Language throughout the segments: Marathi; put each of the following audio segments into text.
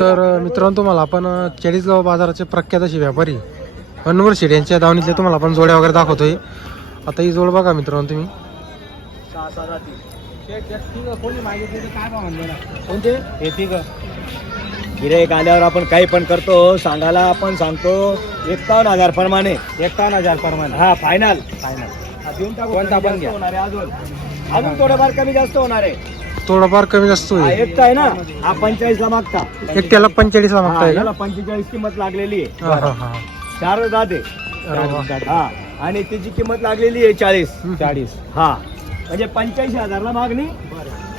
तर मित्रांनो तुम्हाला आपण चाळीसगाव बाजाराचे प्रख्यात असे व्यापारी अनवर शेड यांच्या दावणीतले तुम्हाला आपण जोड्या वगैरे दाखवतोय. आता ही जोड बघा मित्रांनो तुम्ही. गिराईक आल्यावर आपण काही पण करतो सांगायला आपण सांगतो. एकावन्न हजार प्रमाणे. एकावन्न हजार प्रमाणे. हा फायनल फायनल देऊन टाकू कोणता पण घ्या. अजून अजून थोडंफार कमी जास्त होणार आहे. थोडाफार कमी जास्त होईल. एकटा आहे ना? हा पंचेचाळीस ला मागता एक त्याला पंचेचाळीस ला मागताय का पंचेचाळीस किंमत लागलेली हा हा आहे हा. चार जाते अरे वा. हा. आणि त्याची किंमत लागलेली आहे चाळीस. चाळीस. हा. म्हणजे पंच्याऐंशी हजारला मागणी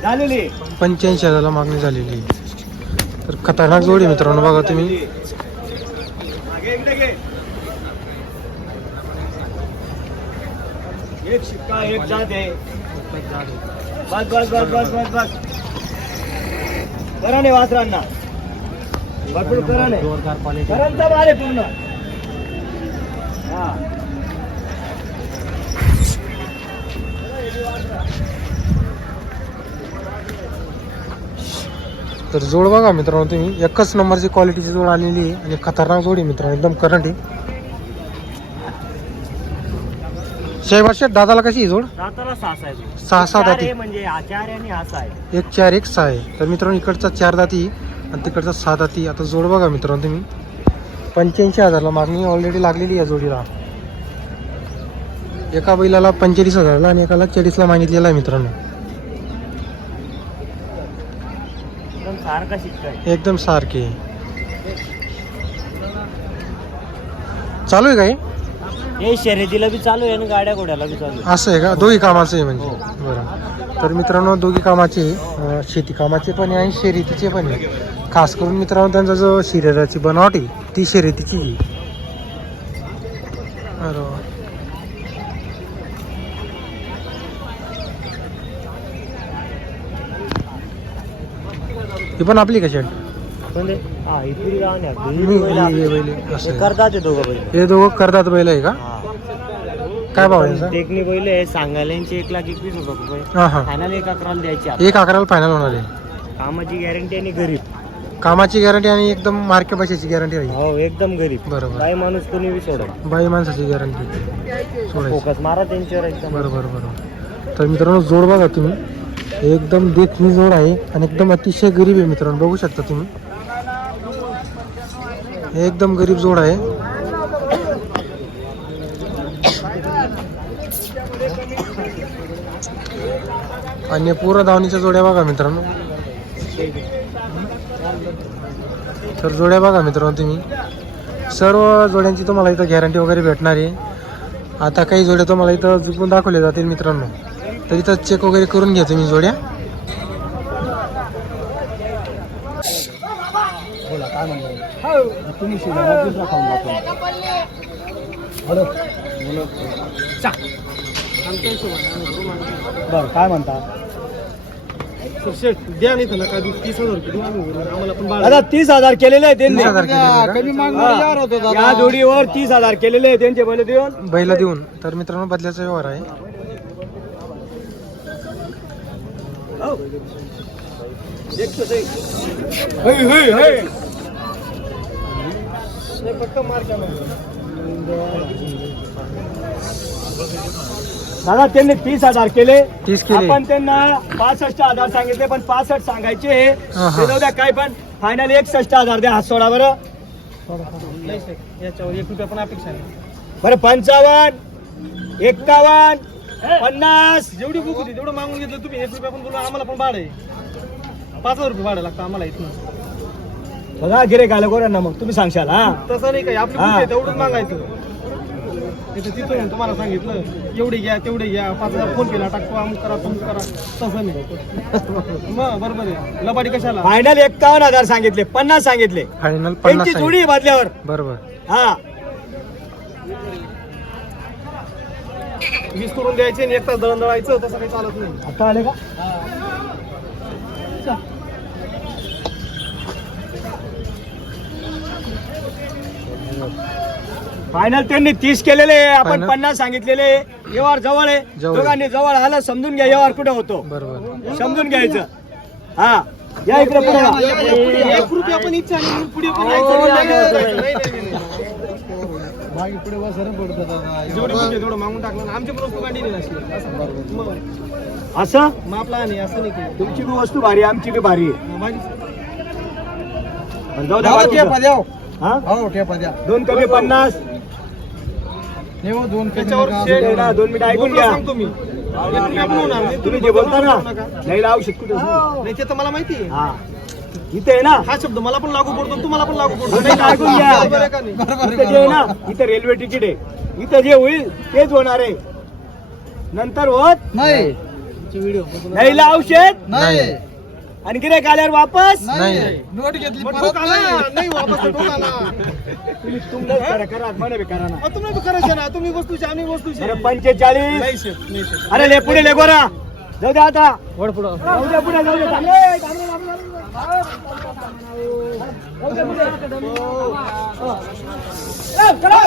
झालेली आहे. पंच्याऐंशी हजारला मागणी झालेली आहे. तर खतरनाक जोडी मित्रांनो बघा तुम्ही. मागे इकडे घे. एक शिक्का एक जात आहे. बस बस बस बस बस बस. करा नाही वासरांना. भरपूर करा नाही. जोरदार क्वालिटी करंचा माल पूर्ण. हा तर जोड बघा मित्रांनो तुम्ही. एकच नंबरची क्वालिटीची जोड आलेली आहे. आणि खतरनाक जोड आहे मित्रांनो. एकदम करंट आहे. शहबाद शेठ दादाला कशी आहे जोड? दाताला सास आहे सहा सहा दाती. म्हणजे आणि आहे. एक चार एक सहा आहे. तर मित्रांनो इकडचा चार दाती आणि तिकडचा सहा दाती. आता जोड बघा मित्रांनो तुम्ही. पंच्याऐंशी हजारला मागणी ऑलरेडी लागलेली आहे जोडीला. एका बैलाला पंचेचाळीस हजारला आणि एकाला चाळीसला मागितलेला आहे मित्रांनो. एकदम सारखा एकदम चालू आहे काय हे शर्यतीला बी चालू आहे आणि गाड्या घोड्याला बी चालू असं आहे का? दोघी कामाचं आहे म्हणजे. बरं. तर मित्रांनो दोघी कामाचे. अं, शेती कामाचे पण आहे आणि शर्यतीचे पण आहे. खास करून मित्रांनो त्यांचा जो शरीराची बनावट आहे ती शर्यतीची आहे. अरे वा. ही पण आपली का शर्ट हा इथली हे. करतात ते दोघं बैल हे दोघं करतात बैल आहे का? काय भाव आहे यांचा? बैल आहे सांगायला यांचे एक लाख एकवीस हजार रुपये. हा हा. फायनल एक अकराला द्यायची आपण. एक अकराला फायनल होणार आहे. कामाची गॅरंटी आणि गरीब. कामाची गॅरंटी आणि एकदम मार्के पैशाची गॅरंटी आहे. हो एकदम गरीब. बरोबर. काही माणूस कोणी बी बाई माणसाची गॅरंटी सोडायची. फोकस मारा त्यांच्यावर एकदम बरोबर बरोबर. तर मित्रांनो जोड बघा तुम्ही. एकदम देखणी जोड आहे आणि एकदम अतिशय गरीब आहे मित्रांनो. बघू शकता तुम्ही. एकदम गरीब जोड आहे. आणि पूर्ण धावणीच्या जोड्या बघा मित्रांनो. तर जोड्या बघा मित्रांनो तुम्ही. सर्व जोड्यांची तुम्हाला इथं गॅरंटी वगैरे भेटणार आहे. आता काही जोड्या तुम्हाला इथं झुकून दाखवल्या जातील मित्रांनो. तर इथं चेक वगैरे करून घ्या तुम्ही जोड्या बोला काय म्हणलं तुम्ही शिवाय दुसरा खाऊन जातो हॅलो. बर काय म्हणता? द्या नाही त्याला काय तीस हजार रुपये आम्हाला पण आता तीस हजार केलेले आहे त्यांनी. तीस हजार केलेले आहे का? हा. या जोडीवर तीस हजार केलेले आहे त्यांचे बैल देऊन. बैला देऊन. तर मित्रांनो बदल्याचा व्यवहार आहे. दादा त्यांनी तीस हजार केले. तीस केले. आपण त्यांना पासष्ट हजार सांगितले पण पासष्ट सांगायचे हा, हा. ते जाऊ द्या काय पण. फायनल एकसष्ट हजार द्या हात सोडा बरं. याच्यावर एक रुपया पण अपेक्षा नाही बरं पंचावन्न एक्कावन्न पन्नास. जेवढी बुक होती तेवढं मागून घेतलं तुम्ही. एक रुपया पण बोलून आम्हाला पण भाडं आहे. पाच हजार रुपये भाडं लागतं आम्हाला इथून. बघा गिरे गायला गोऱ्या ना मग. तुम्ही सांगशाल हा? तसं नाही काही. आपली हा. आहे तेवढंच मागायचं. तिथं तिथून तुम्हाला सांगितलं एवढी घ्या तेवढी घ्या. पाच हजार फोन केला टाकतो अमुक करा तुमक करा. तसं नाही. मग बरोबर आहे. लबाडी कशाला? फायनल एक्कावन्न हजार सांगितले पन्नास सांगितले. फायनल त्यांची जोडी आहे बदल्यावर. बरोबर. हा. वीस करून द्यायचे आणि एक तास दळण दळायचं तसं काही चालत नाही. आता आले का? फायनल त्यांनी तीस केलेले आपण Final? पन्नास सांगितलेले व्यवहार जवळ आहे जवळ आहे. दोघांनी जवळ आलं समजून घ्या व्यवहार कुठे होतो बरोबर समजून घ्यायचं हा या इकडे पुढे या. एक रुपया पण इच्छा नाही पुढे पण हो, नाही, नाही, नाही, नाही, नाही. जेवढे तेवढं मागून टाकलं ना. आमची गाडी नाही. असं. मग असं मग आपला नाही असं नाही. तुमची बी वस्तू भारी आहे, आमची बी भारी आहे माझी पण जाऊ द्या बाकीचं. हो. हा हो, ठेपा द्या. दोन कमी पन्नास नाही हो, दोन त्याच्यावर कमी शेड नका. आहे ना, दोन मिनिटं ऐकून घ्या. सांगतो मी. तुम्ही जे बोलता ना. नाही औषध कुठे नाही ते तर मला माहिती आहे हा इथे आहे ना हा शब्द मला पण लागू पडतो तुम्हाला पण लागू पडतो नाही, ऐकून घ्या. बरोबर आहे का नाही? इथं जे आहे ना इथं रेल्वे तिकीट आहे इथं जे होईल तेच होणार आहे नंतर होत नाही नाही औषध नाही आणि गिऱ्हाईक आल्यावर वापस? नाही नोट घेतली परत नाही. वापस तुम्ही तुमचं करा करा. बी करा ना. अहो, तुम्ही बी करायचं ना तुम्ही वस्तूची आम्ही वस्तूची अरे पंचेचाळीस. नाही नाही अरे ले पुढे ले गोरा. जाऊ दे आता. जाऊ दे पुढे जाऊ दे. रे. जाऊ दे पुढे. ए, करा.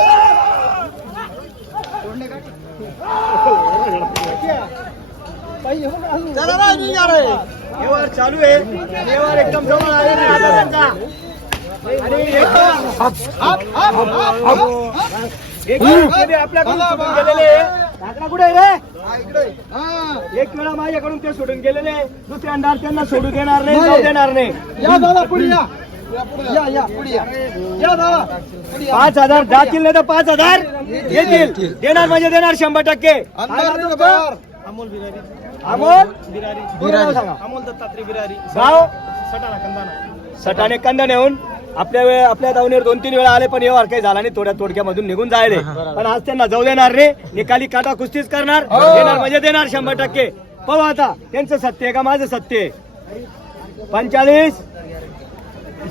व्यवहार चालू आहे. व्यवहार एकदम जवळ आले आपल्याकडून गेलेले काकडा कुठे आहे रे? एक वेळा माझ्याकडून ते सोडून गेलेले दुसऱ्यांदा त्यांना सोडू देणार नाही जाऊ देणार नाही. या दादा पुढे या. पाच हजार जातील नाही तर पाच हजार येतील. देणार म्हणजे देणार शंभर टक्के. अमोल बिरारी. अमोल? बिरारी. पूर्ण नाव सांगा. अमोल दत्तात्रय बिरारी. गाव सटाणा कंदाना. सटाने कंदा नेऊन आपल्या वेळ आपल्या दावणीवर दोन तीन वेळा आले पण व्यवहार काही झाला नाही थोड्या तोडक्यामधून निघून जायले. पण आज त्यांना जाऊ देणार रे. निकाली काटा कुस्तीच करणार देणार म्हणजे देणार शंभर टक्के. पाहू आता त्यांचं सत्य आहे का माझं सत्य आहे? पंचाळीस?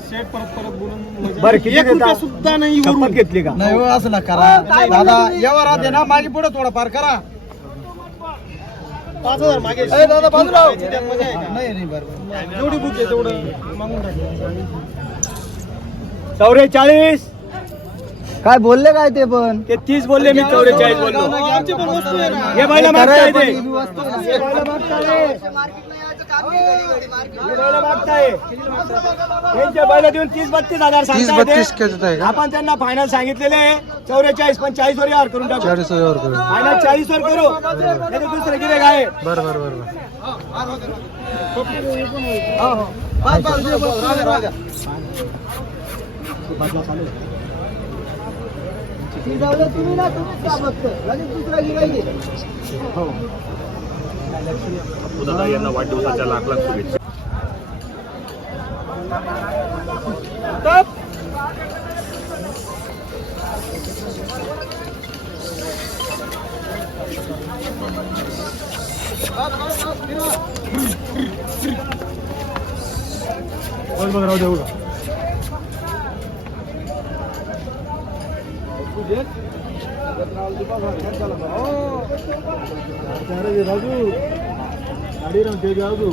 शेट परत परत बोलून बरं किती एक रुपया देता? सुद्धा नाही शपथ. घेतली का? नाही हो असं ना करा. दादा व्यवहारात आहे ना मागे पुढे थोडं फार करा. पाच हजार मागे दादा बाजूला हो. नाही नाही बरोबर. जेवढी बुक आहे तेवढं मागून टाक. चौवेचाळीस काय बोलले काय ते पण? ते तीस बोलले मी चौवेचाळीस बोललो. हे बाईला मागताय ते. त्यांच्या देऊन तीस बत्तीस हजार तीस सांगताय बत्तीस ते. खेचत आहे का? आपण त्यांना फायनल सांगितलेले आहे. चौवेचाळीस पण चाळीस वर यार करून टाकू. चाळीस वर करू फायनल चाळीस वर करू. नाही तर दुसरे गिरे आहे. बरं बरं बरं बरं. तुम्ही ना तुम्हीच का फक्त लगेच दुसरा गिराईक आहे. यांना वाढदिवसाच्या लाख लाख शुभेच्छा. राजू गाडी राहते राजू